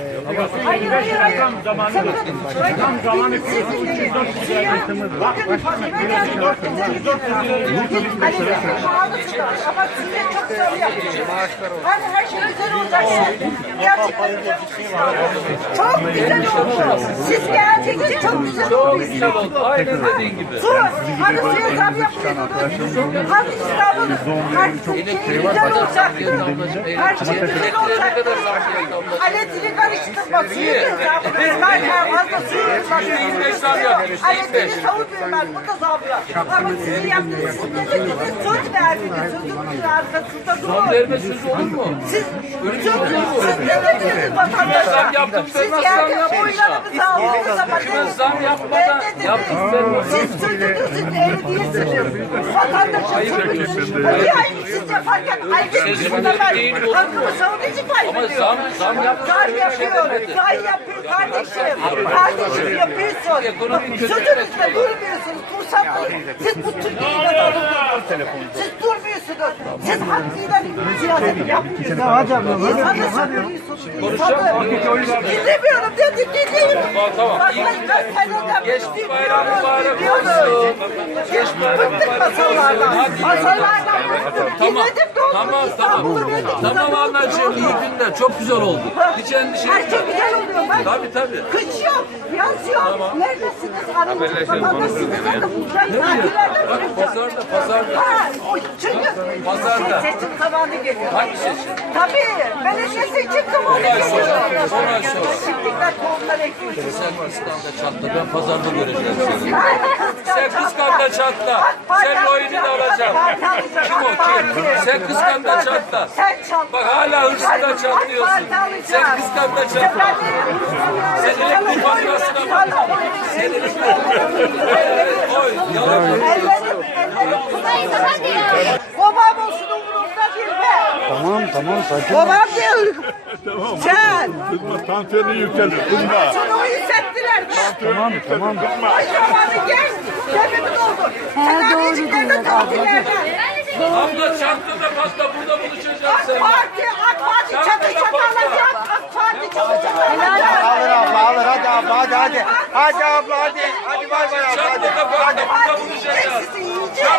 É, Hayır hayır. Tam zamanı. Tam zamanı. Ama size çok zor yapacağız. Hani her şey güzel olacak. Gerçekten çok güzel oldu. Siz gerçekten çok güzel oldu. Aynen dediğin gibi. Su, hani suya zam yapıyordunuz. Hani İstanbul'un her şey güzel olacak. Her şey güzel olacak. Aletini karıştırma, suyu kırma. Ben fazla suyu kırma. %25 zam yapmış, Aletini %25. savunmuyorum ben, bu yok. Ama sizin yaptığınız, siz ne dediniz? Söz verdiniz, sözünüzün arkasında Zam durun. verme sözü olur mu? Siz, bir siz, şey siz ne dediniz vatandaşa? zam yaptım Siz demez, zam geldiniz, yapmış oylarınızı aldınız ama Kime zam yapmadan yaptım ben. Siz sözünüzün eri değilsiniz. Vatandaşa söylüyorsunuz. Bir ay siz yaparken Sözümün dışında eri ben değil olur mu? hakkımı savunucu Ama zam, zam yaptım. Bir şey yapıyor, demedi. Zam yapıyor kardeşim. Kardeşim yapıyorsun. Sözünüzde durmuyorsunuz. Fırsat Siz bu Türkiye'de durmuyorsunuz. Siz durmuyorsunuz. Siz hakkıyla siyaset yapmıyorsunuz. İnsanı sömürüyorsunuz. Dinlemiyorum dedim, dinleyeyim. Tamam, kaç senedir Geçti bayram mübarek dinliyorum. olsun. Geç bayram Bıktık mübarek olsun. masalardan. Tamam, Dinledim de tamam, tamam. Tamam anacığım, iyi günler. Çok güzel oldu. Hiç endişe Her şey güzel oluyor. Bak. Tabii tabii. Kış yok, yaz yok. Neredesiniz? Arayın. Vatandaşsınız. Takilerde Bak pazarda, pazarda. Ha, o çünkü Pazarda. seçim zamanı geliyor. Hangi seçim? Tabii, belediye seçim zamanı geliyor. sonra, sonra. Şimdiler tohumlar ekliyorsun. Sen kıskanda çatla. Ben pazarda göreceğim seni. Sen kıskanda çatla. Sen oyunu da alacaksın. Kim o kim? Sen kıskanda çatla. Sen çatla. Bak hala hırsızda çatlıyorsun. Sen kıskanda çatla. Sen elektrik faturasına bak. Sen Oy, yalan? Ellerim, ellerim. Değil be. Tamam tamam sakin. Babam değil. Sen. Kızma tansiyonu yükselir. Kızma. Sana o hissettiler be. Tamam tamam. Ay zamanı gel. Cebimi doldur. Sen anneciklerde tatilerde. Abla çantada patla burada buluşacağız AK. Parti, AK Parti çatı çatı alacak. AK Parti çatı çatı Alır abla alır hadi abla hadi hadi. Hadi abla hadi. Hadi bay bay abla hadi. Çantada patla burada buluşacağız. Sizi yiyeceğiz.